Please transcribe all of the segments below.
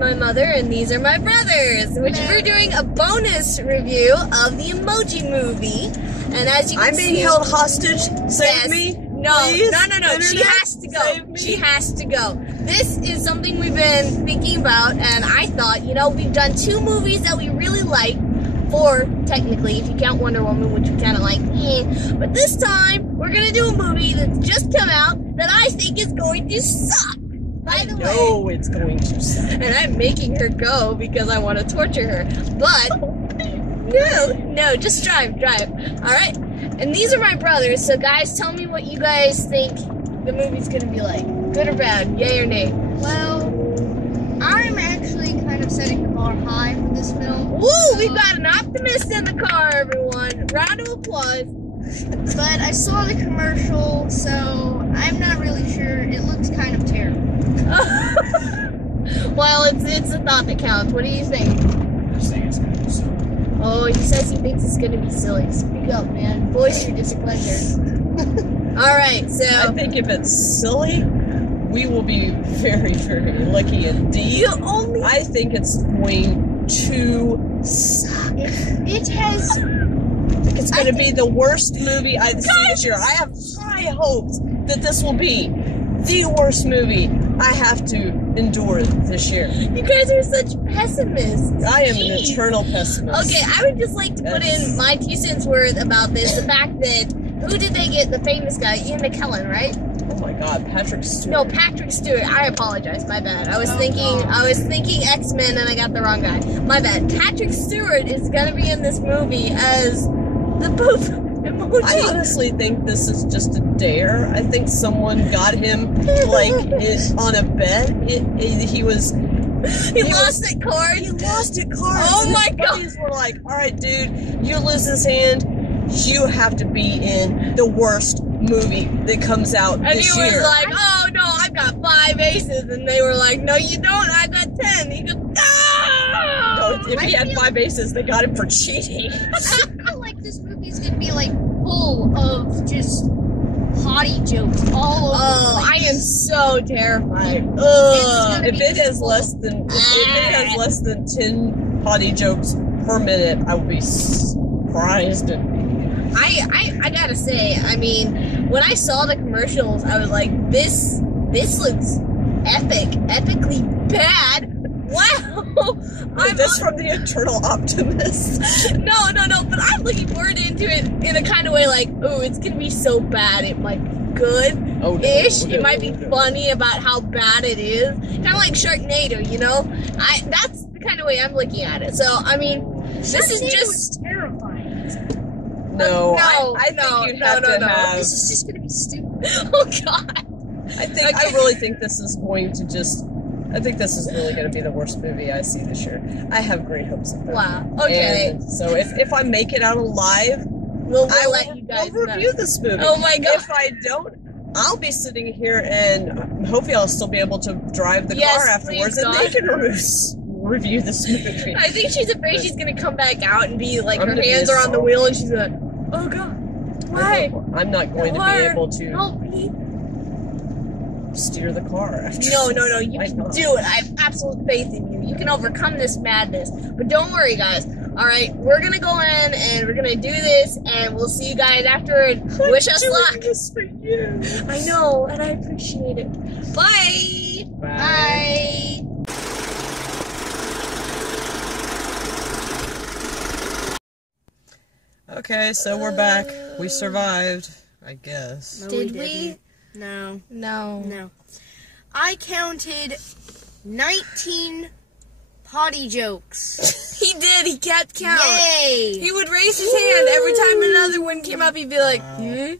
my mother, and these are my brothers, which we're doing a bonus review of the Emoji movie. And as you can see, I'm being held hostage. Save me. No, please. no. She has to go. She has to go. This is something we've been thinking about, and I thought, you know, we've done 2 movies that we really like. 4, technically, if you count Wonder Woman, which we kind of like. But this time, we're going to do a movie that's just come out that I think is going to suck. By the way. No, it's going to suck. And I'm making her go because I want to torture her. But, no, just drive. Alright? And these are my brothers, so guys, tell me what you guys think the movie's going to be like. Good or bad, yay or nay? Well, I'm actually kind of setting the bar high for this film. Woo! We've got an optimist in the car, everyone. Round of applause. But I saw the commercial, so I'm not really sure. It looks kind of terrible. Well, it's a thought that counts. What do you think? I think it's going to be silly. Oh, he says he thinks it's going to be silly. Speak up, man. Voice your displeasure. Alright, so... I think if it's silly, we will be very, very lucky indeed. I think it's going to suck. It has... I think it's going to be the worst movie I've seen this year. I have high hopes that this will be the worst movie I have to endure this year. You guys are such pessimists. I am an eternal pessimist. Okay, I would just like to put in my 2 cents worth about this. The fact that, who did they get? The famous guy, Ian McKellen, right? Oh my God, Patrick Stewart. No, Patrick Stewart. I apologize. My bad. I was thinking X-Men and I got the wrong guy. My bad. Patrick Stewart is gonna be in this movie as the poop emoji. I honestly think this is just a dare. I think someone got him like on a bet. He lost it, Card. He lost it, Card. Oh my God! Buddies were like, "All right, dude, you lose this hand. You have to be in the worst movie that comes out this year." And he was like, "Oh no, I've got 5 aces," and they were like, "No, you don't. I got 10." He goes, "No!" No, if he had 5 aces, they got him for cheating. I feel like this movie's gonna be like full of just haughty jokes all over. Oh, I am so terrified. If it has less than 10 haughty jokes per minute, I will be surprised. I gotta say, I mean, when I saw the commercials, I was like, this looks epically bad. Wow! I'm this from the eternal optimist. No, but I'm looking forward into it in a kind of way like, oh, it's gonna be so bad, it might be good-ish. It might be funny about how bad it is. Kind of like Sharknado, you know? That's the kind of way I'm looking at it. So, I mean, this is just terrifying. No, I think you'd have to have... This is just gonna be stupid. Oh, God. I really think this is going to just... I think this is really going to be the worst movie I see this year. I have great hopes of that. Wow. Okay. And so if I make it out alive, we'll let you guys review this movie. Oh my God. If I don't, I'll be sitting here and hopefully I'll still be able to drive the car afterwards and they can review this movie. I think she's afraid she's going to come back out and be like, her hands are on the wheel and she's like, oh God, why? I'm not going to be able to help me steer the car after. No, you can do it. I have absolute faith in you. You can overcome this madness. But don't worry, guys. Alright, we're gonna go in and we're gonna do this and we'll see you guys afterward. Wish us luck. This for you. I know, and I appreciate it. Bye! Bye! Okay, so we're back. We survived, I guess. No, Did we? No. No. I counted 19 potty jokes. He did. He kept count. Yay! He would raise his hand every time another one came up. He'd be like, I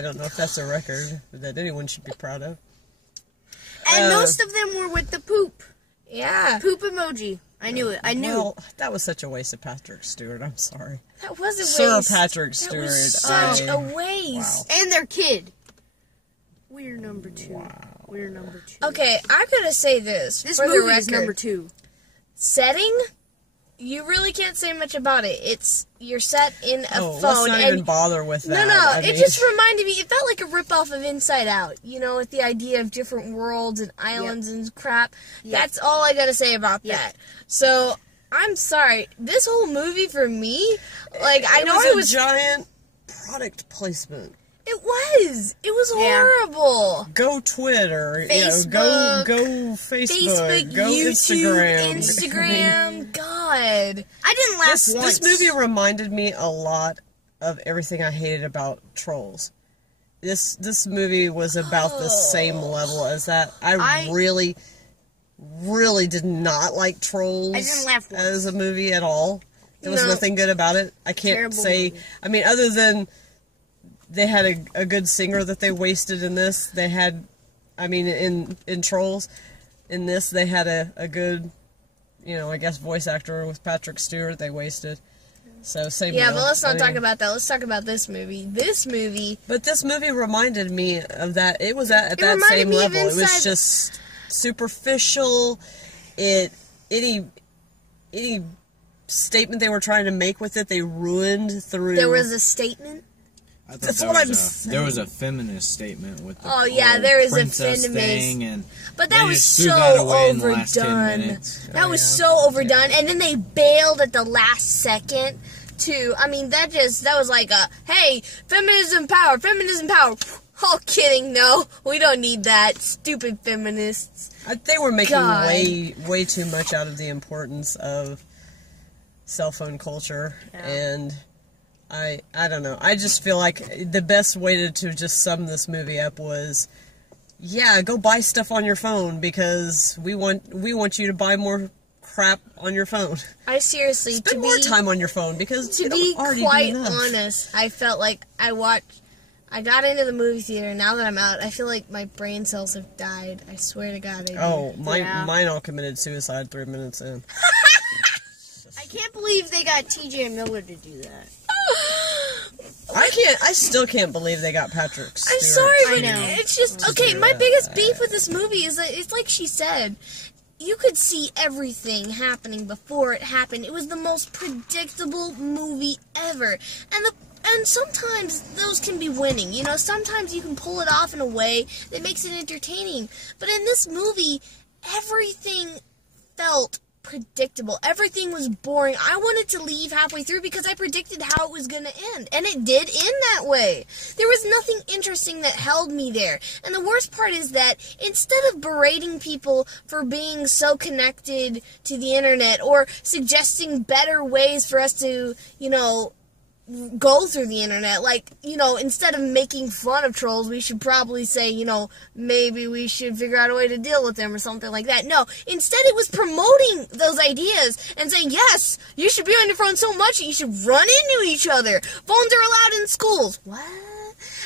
don't know if that's a record that anyone should be proud of. And most of them were with the poop. Yeah. Poop emoji. I knew it. I knew. Well, that was such a waste of Patrick Stewart. I'm sorry. That was a waste. Sir Patrick Stewart. That was such a waste. Wow. And their kid. We're number 2. Wow. We're number 2. Okay, I'm gonna say this. This for movie the is record. number 2. Setting You really can't say much about it. You're set in a phone. Let's not even bother with that. No, it just reminded me, it felt like a ripoff of Inside Out, you know, with the idea of different worlds and islands and crap. That's all I gotta say about that. So, I'm sorry, this whole movie for me, like, I know it was a giant product placement. It was horrible. Go Twitter, Facebook, go Facebook, go YouTube, Instagram. God, I didn't laugh once. This movie reminded me a lot of everything I hated about Trolls. This movie was about the same level as that. I really did not like Trolls. I didn't laugh once. As a movie at all. There was nothing good about it. I can't say. I mean, other than they had a good singer that they wasted in this. They had, I mean, in Trolls, in this they had a good, I guess voice actor with Patrick Stewart. They wasted. So same. Yeah, but let's not talk about that. Let's talk about this movie. But this movie reminded me of that. It was at that same level. It was just superficial. Any statement they were trying to make with it, they ruined through. There was a statement. I thought there was a feminist statement with the there is princess a feminist thing, but that was so overdone. That was so overdone, and then they bailed at the last second too. I mean, that was like hey, feminism power. Oh, kidding, no, we don't need that. Stupid feminists. They were making way too much out of the importance of cell phone culture, and I don't know. I just feel like the best way to just sum this movie up was, go buy stuff on your phone because we want you to buy more crap on your phone. I seriously spend more time on your phone because to be quite honest, I felt like I got into the movie theater. Now that I'm out, I feel like my brain cells have died. I swear to God, mine all committed suicide 3 minutes in. I can't believe they got T.J. Miller to do that. I still can't believe they got Patrick Stewart. I'm sorry, but it's just, okay, my biggest beef with this movie is that it's like she said, you could see everything happening before it happened. It was the most predictable movie ever. And sometimes those can be winning, sometimes you can pull it off in a way that makes it entertaining. But in this movie, everything felt predictable. Everything was boring. I wanted to leave halfway through because I predicted how it was going to end. And it did end that way. There was nothing interesting that held me there. And the worst part is that instead of berating people for being so connected to the internet or suggesting better ways for us to, go through the internet, like, instead of making fun of trolls, we should probably say, maybe we should figure out a way to deal with them or something like that. No, instead it was promoting those ideas and saying, yes, you should be on your phone so much that you should run into each other. Phones are allowed in schools. What?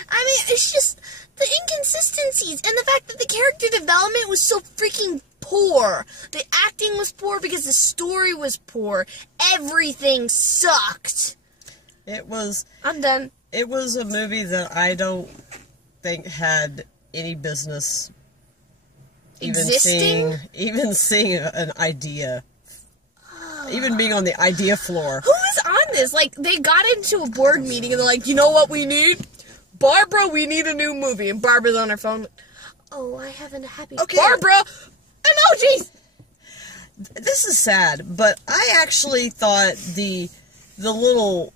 I mean, it's just the inconsistencies and the fact that the character development was so freaking poor. The acting was poor because the story was poor. Everything sucked. I'm done. It was a movie that I don't think had any business even seeing an idea. Even being on the idea floor. Who is on this? Like, they got into a board meeting and they're like, you know what we need? Barbara, we need a new movie. And Barbara's on her phone. Oh, I haven't a happy... Okay. Barbara! Emojis! This is sad, but I actually thought the little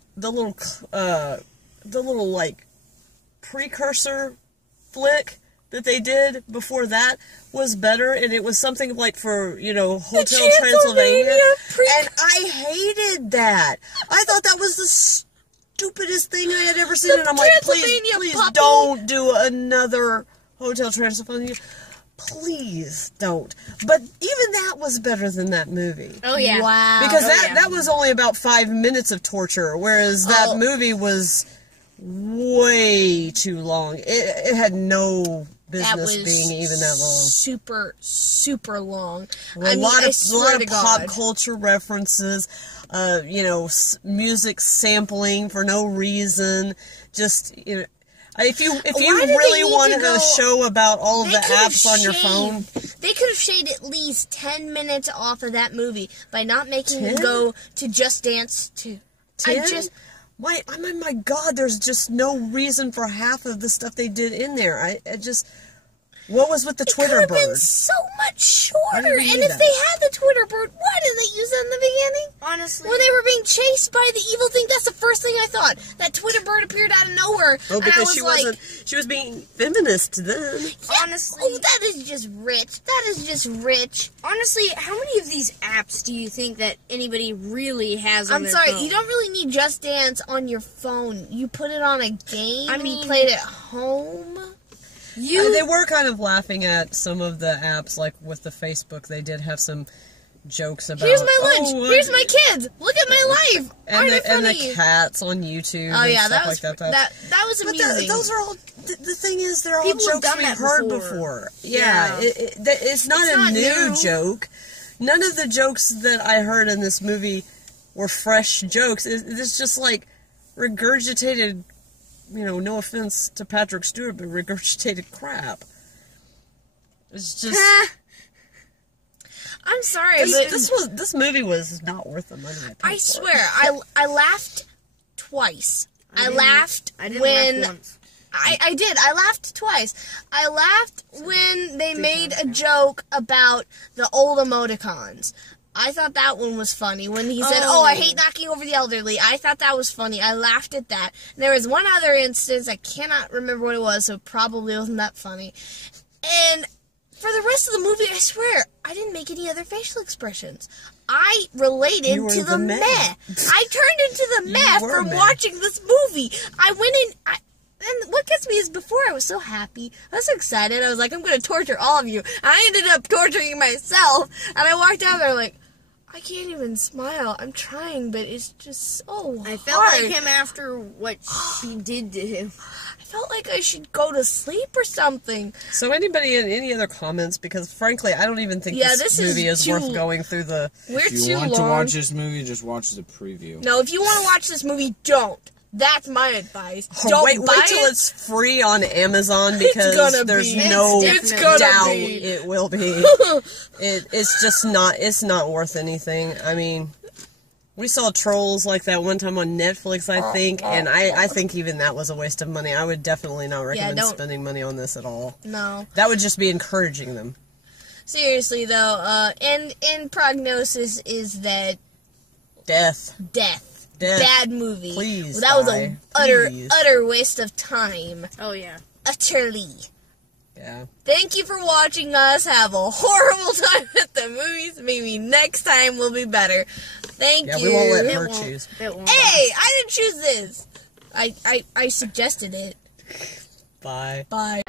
like precursor flick that they did before that was better, and it was something like for Hotel Transylvania, and I hated that. I thought that was the stupidest thing I had ever seen, and I'm like, please don't do another Hotel Transylvania. Please don't. But even that was better than that movie. Oh, yeah. Wow. Because that was only about 5 minutes of torture, whereas that movie was way too long. It had no business being even that long. Super, super long. A lot of pop culture references, music sampling for no reason. Just, If you really wanted a show about all of the apps on your phone, they could have shaved at least 10 minutes off of that movie by not making it go to Just Dance 2. 10? I mean, my God, there's just no reason for half of the stuff they did in there. I just... What was with the Twitter bird? It could have been so much shorter. And if they had the Twitter bird, why didn't they use it in the beginning? Honestly. When they were being chased by the evil thing, that's the first thing I thought. That Twitter bird appeared out of nowhere. Oh, because she was being feminist then. Yeah, honestly. Oh, that is just rich. That is just rich. Honestly, how many of these apps do you think that anybody really has on their phone? I'm sorry, you don't really need Just Dance on your phone. You put it on a game, you play it at home. They were kind of laughing at some of the apps, like with the Facebook. They did have some jokes about. Here's my lunch. Here's my kids. Look at my life. And the cats on YouTube. Oh yeah, that was that was amusing. But those are all. The thing is, they're all jokes we've heard before. Yeah, it's not a new joke. None of the jokes that I heard in this movie were fresh jokes. It's just like regurgitated. No offense to Patrick Stewart, but regurgitated crap. It's just... I'm sorry, but... This movie was not worth the money I swear, I laughed twice. I laughed when... Laugh once. I did. I laughed twice. I laughed when they made a joke about the old emoticons. I thought that one was funny when he said, I hate knocking over the elderly. I thought that was funny. I laughed at that. And there was one other instance, I cannot remember what it was, so it probably wasn't that funny. And for the rest of the movie, I swear, I didn't make any other facial expressions. I related to the meh. I turned into the meh from watching this movie. I went in... And what gets me is before I was so happy, I was so excited, I was like, I'm going to torture all of you. I ended up torturing myself, and I walked out there like, I can't even smile. I'm trying, but it's just so hard. I felt like him after what she did to him. I felt like I should go to sleep or something. So anybody in any other comments? Because frankly, I don't even think this movie is worth going through the... If you want to watch this movie, just watch the preview. No, if you want to watch this movie, don't. That's my advice. Wait till it's free on Amazon, because there's no doubt it will be. It's just not. It's not worth anything. I mean, we saw Trolls like that one time on Netflix, I think, and I think even that was a waste of money. I would definitely not recommend spending money on this at all. No, that would just be encouraging them. Seriously though, and prognosis is that death. Bad movie. Please, that was an utter waste of time. Oh yeah, utterly. Yeah. Thank you for watching us have a horrible time at the movies. Maybe next time will be better. Thank you. Yeah, we won't let her choose. Hey, I didn't choose this. I suggested it. Bye. Bye.